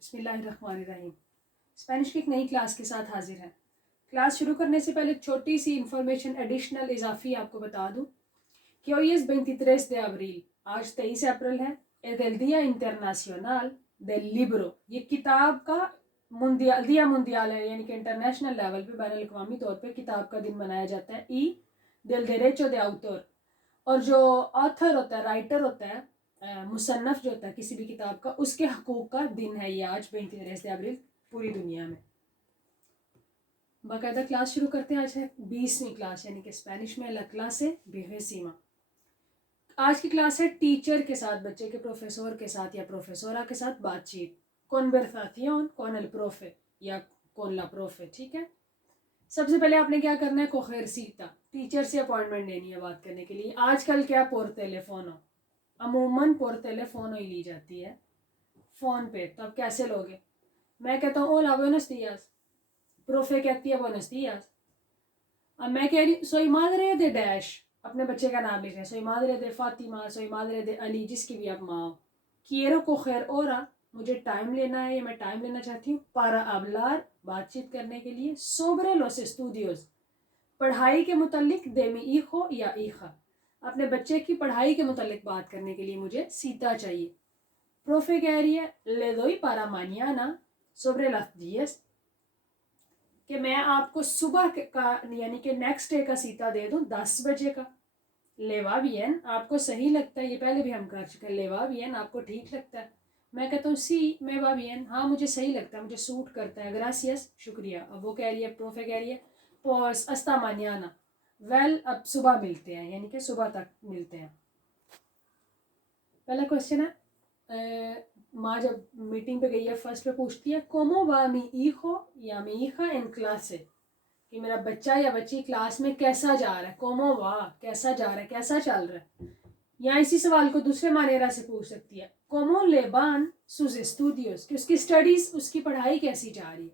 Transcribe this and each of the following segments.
बिस्मिल्लाहिर्रहमानिर्रहीम। स्पेनिश की एक नई क्लास के साथ हाजिर हैं। क्लास शुरू करने से पहले छोटी सी इंफॉर्मेशन एडिशनल इजाफी आपको बता दूं कि hoy es 23 de abril, आज 23 अप्रैल है। es el día internacional del libro, ये किताब का दिया मुंदियाल है, यानी कि इंटरनेशनल लेवल पे बैनुल अक़वामी तौर पे किताब का दिन मनाया जाता है। ई del derecho de autor, और जो ऑथर होता है, राइटर होता है, मुसन्नफ जो होता है किसी भी किताब का, उसके हकूक़ का दिन है ये आज 23 अप्रैल पूरी दुनिया में। बाकायदा क्लास शुरू करते हैं। आज है 20वीं क्लास, यानी कि स्पेनिश में ला क्लासे बेवेसीमा। आज की क्लास है टीचर के साथ, बच्चे के प्रोफेसर के साथ या प्रोफेसोरा के साथ बातचीत, कॉन्वर्साción con el profe या con la profe, ठीक है। सबसे पहले आपने क्या करना है, कोखर सीता, टीचर से अपॉइंटमेंट लेनी है बात करने के लिए। आजकल क्या पोर टेलीफोनो, अमूमन पोर टेलीफोनो ही ली जाती है फ़ोन पे। तो अब कैसे लोगे? मैं कहता हूँ ओला बुenos días, प्रोफे कहती है buenos días। अब मैं कह रही सोई मादरे दे डैश, अपने बच्चे का नाम लिख रहे हैं, सोई मादरे दे फातिमा, सोई मादरे दे अली, जिसकी भी आप माँ हो। quiero coger hora, मुझे टाइम लेना है या मैं टाइम लेना चाहती हूँ। para hablar, बातचीत करने के लिए। sobre los estudios, पढ़ाई के मुतल्लिक। de mi hijo या hija, अपने बच्चे की पढ़ाई के मुतल्लिक बात करने के लिए मुझे सीता चाहिए। प्रोफे कह रही है le doy para mañana sobre las 10, कि मैं आपको सुबह का यानी कि नेक्स्ट डे का सीता दे दूं 10 बजे का। लेवा बियन, आपको सही लगता है, ये पहले भी हम कर चुके हैं। लेवा बियन, आपको ठीक लगता है। मैं कहता हूँ सी मैं वा बियन, हाँ मुझे सही लगता है, मुझे सूट करता है। ग्रासियस, शुक्रिया। अब वो कह रही है, प्रोफे कह रही है पॉस अस्ता मानियाना, वेल अब सुबह मिलते हैं, यानी कि सुबह तक मिलते हैं। पहला क्वेश्चन है, माँ जब मीटिंग पे गई है फर्स्ट पे पूछती है कोमो वा मी hijo या मी hija en clase, कि मेरा बच्चा या बच्ची क्लास में कैसा जा रहा है। कोमो वा, कैसा जा रहा है, कैसा चल रहा है। या इसी सवाल को दूसरे मानेरा से पूछ सकती है, कोमो ले van sus estudios, कि उसकी स्टडीज, उसकी पढ़ाई कैसी जा रही है।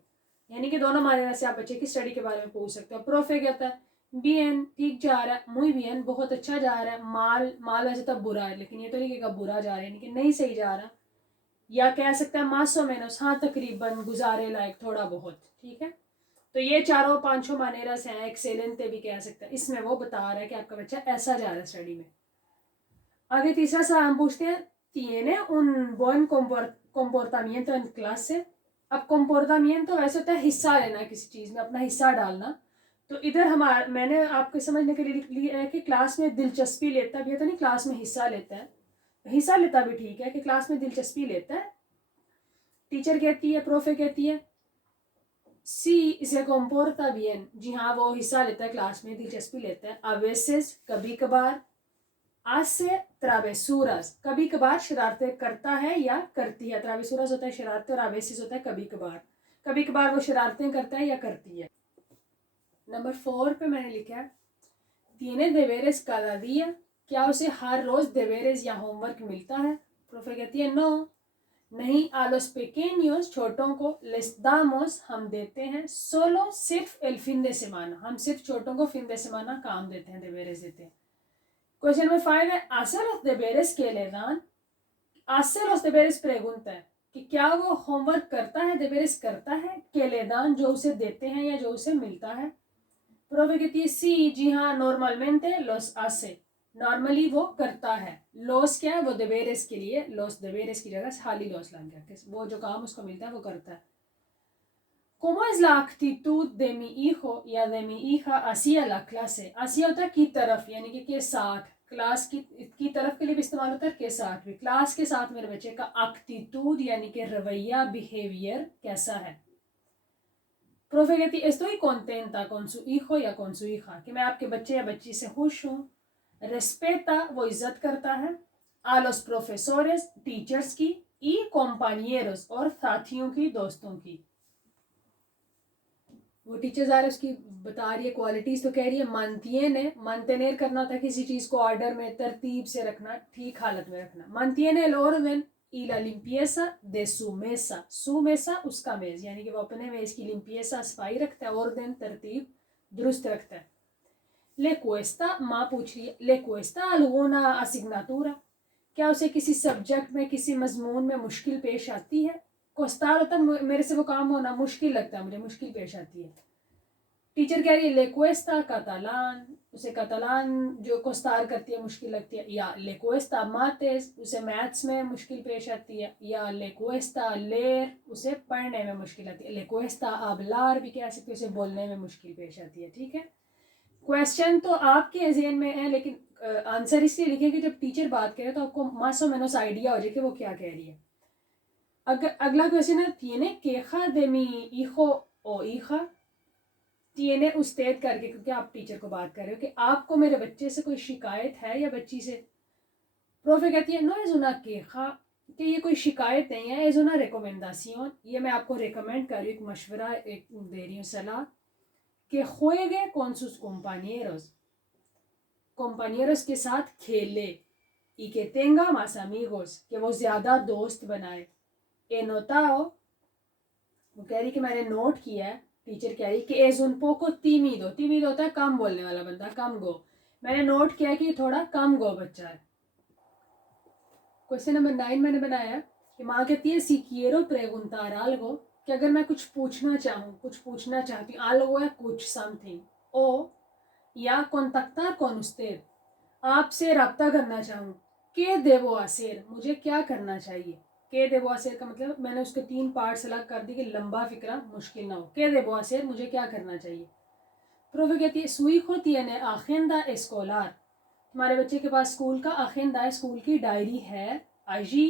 यानी कि दोनों मानेरा से आप बच्चे की स्टडी के बारे में पूछ सकते हो। प्रोफे कहता है bien, ठीक जा रहा है, muy bien, बहुत अच्छा जा रहा है। माल वैसे तब बुरा है, लेकिन ये तो नहीं कि बुरा जा रहा है, यानी कि नहीं सही जा रहा। या कह सकता है मासो मेनोस, हाँ तकरीबन, गुजारे लायक, थोड़ा बहुत, ठीक है। तो ये चारों पांचों मानेरस हैं। एक्सेलेंट भी कह सकता है। इसमें वो बता रहा है कि आपका बच्चा ऐसा जा रहा है स्टडी में। आगे तीसरा सवाल हम पूछते हैं, tiene un buen comportamiento en clase। अब comportamiento वैसे होता है हिस्सा लेना किसी चीज में, अपना हिस्सा डालना। तो इधर मैंने आपके समझने के लिए लिख लिया है कि क्लास में दिलचस्पी लेता भी है, तो नहीं क्लास में हिस्सा लेता है। हिस्सा लेता भी ठीक है, कि क्लास में दिलचस्पी लेता है। टीचर कहती है, प्रोफे कहती है सी से comporta bien, जी हाँ वो हिस्सा लेता है क्लास में, दिलचस्पी लेता है। a veces, कभी कभार। hace travesuras, कभी कभार शरारतें करता है या करती है। travesuras होता है शरारतें और a veces होता है कभी कभार। कभी कभार वो शरारतें करता है या करती है। नंबर 4 पे मैंने लिखा है tiene deberes cada día, क्या उसे हर रोज deberes या होमवर्क मिलता है। प्रोफे कहती है नो, नहीं। a los pequeños, छोटों को, les damos, हम देते हैं, solo, सिर्फ, el fin de semana, हम सिर्फ छोटों को fin de semana काम देते हैं, deberes देते हैं। क्वेश्चन नंबर 5 है hace los deberes que le dan, hace los deberes pregunta है कि क्या वो होमवर्क करता है, deberes करता है, que le dan, जो उसे देते हैं या जो उसे मिलता है। प्रोफे कहती है सी, जी हाँ, normalmente los hace, नॉर्मली वो करता है। लॉस क्या है, वो deberes के लिए, लॉस deberes की जगह खाली लॉस लग गया, वो जो काम उसको मिलता है वो करता है। ¿Cómo es la actitud de mi hijo या de mi hija hacia la clase? hacia होता है की तरफ, यानी कि के साथ। क्लास की तरफ के लिए भी इस्तेमाल होता है, के साथ भी। क्लास के साथ मेरे बच्चे का एक्टिट्यूड यानी कि रवैया, बिहेवियर कैसा है। प्रोफे कहती estoy contenta con su hijo या con su hija, कि मैं आपके बच्चे या बच्ची से खुश हूँ। respeta, वो इज्जत करता है। a los profesores, टीचर्स की। y compañeros, और साथियों की, दोस्तों की। वो टीचर्स आ रहे उसकी बता रही है क्वालिटीज, तो कह रही है mantiene, mantener करना होता है किसी चीज को ऑर्डर में, तरतीब से रखना, ठीक हालत में रखना। mantiene el orden y la limpieza de su mesa, su mesa, उसका मेज, यानी कि वो अपने मेज की limpieza, सफाई रखता है, orden, तरतीब दुरुस्त रखता है। le cuesta, माँ पूछ रही है, le cuesta alguna asignatura, क्या उसे किसी सब्जेक्ट में, किसी मजमून में मुश्किल पेश आती है। कोस्तार होता है मेरे से वो काम होना मुश्किल लगता है, मुझे मुश्किल पेश आती है। टीचर कह रही है ले cuesta catalán, उसे कतालान जो कोस्तार करती है मुश्किल लगती है, या ले cuesta mates, उसे मैथ्स में मुश्किल पेश आती है, या ले cuesta leer, उसे पढ़ने में मुश्किल आती है, ले cuesta hablar भी कह सकते, उसे बोलने में मुश्किल पेश आती है। ठीक है, क्वेश्चन तो आपके ज़हन में है, लेकिन आंसर इसलिए लिखें कि जब टीचर बात करे तो आपको más o menos आइडिया हो जाए कि वो क्या कह रही है। अगला क्वेश्चन है tiene queja de mi hijo o hija, tiene usted करके, क्योंकि आप टीचर को बात कर रहे हो कि आपको मेरे बच्चे से कोई शिकायत है या बच्ची से। प्रोफे कहती है no es una queja, कि ये कोई शिकायत नहीं है, es una recomendación, ये मैं आपको रिकमेंड कर रही हूँ, एक मशवरा एक दे रही हूँ, सलाह, कि juegue con sus compañeros, compañeros के साथ खेले, y que tenga más amigos, कि वो ज़्यादा दोस्त बनाए। he notado, वो कह रही कि मैंने नोट किया है, टीचर कह रही कि es un poco tímido, tímido होता है कम बोलने वाला बंदा, कम गो, मैंने नोट किया कि थोड़ा कम गो बच्चा है। क्वेश्चन नंबर 9 मैंने बनाया कि माँ कहती है si quiero preguntar algo, कि अगर मैं कुछ पूछना चाहूँ, कुछ पूछना चाहती हूँ, algo है कुछ, something, o या contactar con usted, आपसे रब्ता करना चाहूँ, que debo hacer, मुझे क्या करना चाहिए। के debo hacer का मतलब मैंने उसके 3 पार्ट्स अलग कर दी कि लंबा फिक्रा मुश्किल ना हो। के debo hacer, मुझे क्या करना चाहिए। प्रोफे कहती है su hijo tiene agenda escolar, तुम्हारे बच्चे के पास स्कूल का agenda है, स्कूल की डायरी है। allí,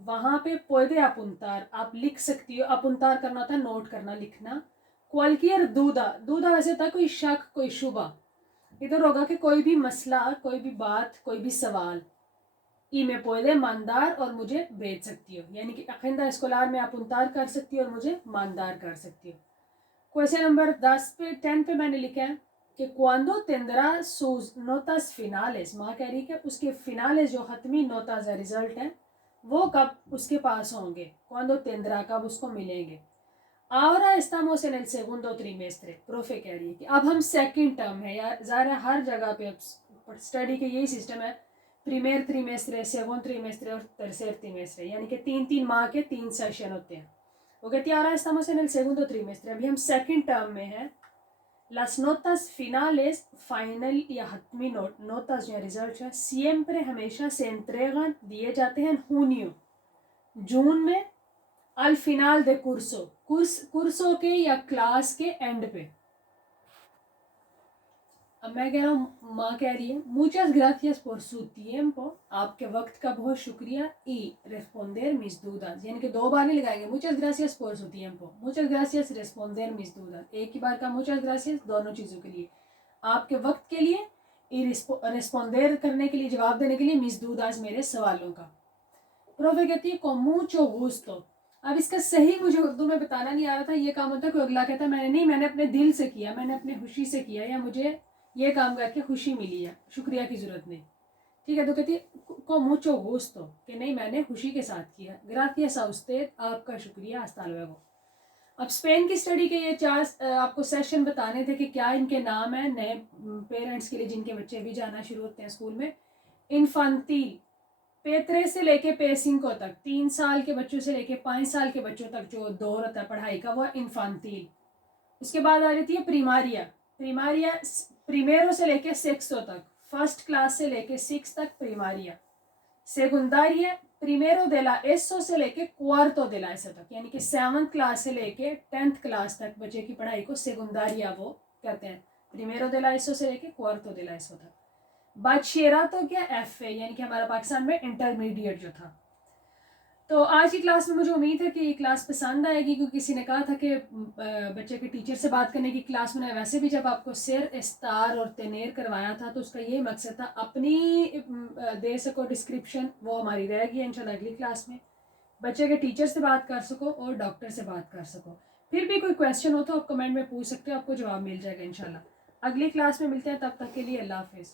वहाँ पे puede apuntar, आप लिख सकती हो, apuntar करना होता है नोट करना, लिखना। cualquier duda, duda वैसे होता है कोई शक, कोई शुबा, इधर होगा कि कोई भी मसला, कोई भी बात, कोई भी सवाल। ई में puede mandar, और मुझे भेज सकती हो, यानी कि agenda escolar में apuntar कर सकती हो और मुझे mandar कर सकती हो। क्वेश्चन नंबर 10 पे मैंने लिखा है कि cuando tendrá sus notas finales, माँ कह रही है कि उसके finales जो हतमी नोटाज है, रिजल्ट है, वो कब उसके पास होंगे। cuando tendrá, कब उसको मिलेंगे। ahora estamos en el segundo trimestre, प्रोफे कह रही है कि अब हम सेकंड टर्म है, या ज़ाहिर हर जगह पे स्टडी के यही सिस्टम है, प्रीमियर त्रिमेस्tre, सेकंड त्रिमेस्tre और tercer trimestre, यानी कि 3-3 माह के 3 सेशन होते हैं। वो कहती है ahora estamos en el segundo trimestre, अभी हम सेकंड टर्म में हैं। las notas finales, फाइनल या हतमी नोटास जो रिजल्ट है, siempre हमेशा से entregan, दिए जाते हैं junio, जून में, al final de curso, कुर्सो के या क्लास के एंड पे। अब मैं कह रहा हूँ, माँ कह रही है muchas gracias por su tiempo, आपके वक्त का बहुत शुक्रिया, y responder mis dudas, यानी कि 2 बार नहीं लगाएंगे, muchas gracias por su tiempo, muchas gracias responder mis dudas, एक ही बार का muchas gracias दोनों चीज़ों के लिए, आपके वक्त के लिए, y responder करने के लिए, जवाब देने के लिए, mis dudas, मेरे सवालों का। प्रोफे कहती है con mucho gusto, अब इसका सही मुझे उर्दू में बताना नहीं आ रहा था, ये काम होता है कोई अगला कहता है मैंने नहीं, मैंने अपने दिल से किया, मैंने अपनी खुशी से किया, या मुझे ये काम करके खुशी मिली है, शुक्रिया की ज़रूरत नहीं। ठीक है, तो कहती है को मुचो गुस्तो, कि नहीं मैंने खुशी के साथ किया, ग्रासियस आ उस्तेद, आपका शुक्रिया, हस्ता लुएगो। अब स्पेन की स्टडी के ये 4 आपको सेशन बताने थे कि क्या इनके नाम है नए पेरेंट्स के लिए जिनके बच्चे भी जाना शुरू होते हैं स्कूल में। इन्फांटिल, पेत्रे से लेके पेसिंको तक, 3 साल के बच्चों से लेके 5 साल के बच्चों तक जो दौर होता है पढ़ाई का, वह इन्फांटिल। उसके बाद आ जाती है प्रीमारिया, प्रीमारिया प्रीमेरो से लेके सेक्सो तक, फर्स्ट क्लास से लेके 6 तक प्रीमारिया। सेकुंडारिया प्रीमेरो दे ला एसो से लेके क्वार्तो दे ला एसो तक, यानी कि 7th क्लास से लेके 10th क्लास तक बच्चे की पढ़ाई को सेकुंडारिया वो कहते हैं, प्रीमेरो दे ला एसो से लेके क्वार्तो दे ला एसो तक। बादशेरा तो क्या FA, यानी कि हमारा पाकिस्तान में इंटरमीडिएट जो था। तो आज की क्लास में मुझे उम्मीद है कि ये क्लास पसंद आएगी, क्योंकि किसी ने कहा था कि बच्चे के टीचर से बात करने की क्लास में, वैसे भी जब आपको सिर इस्तार और तेनेर करवाया था तो उसका ये मकसद था अपनी दे सको डिस्क्रिप्शन, वो हमारी रहेगी इंशाल्लाह अगली क्लास में, बच्चे के टीचर से बात कर सको और डॉक्टर से बात कर सको। फिर भी कोई क्वेश्चन हो तो आप कमेंट में पूछ सकते हो, आपको जवाब मिल जाएगा इंशाल्लाह। अगली क्लास में मिलते हैं, तब तक के लिए अल्लाह हाफिज़।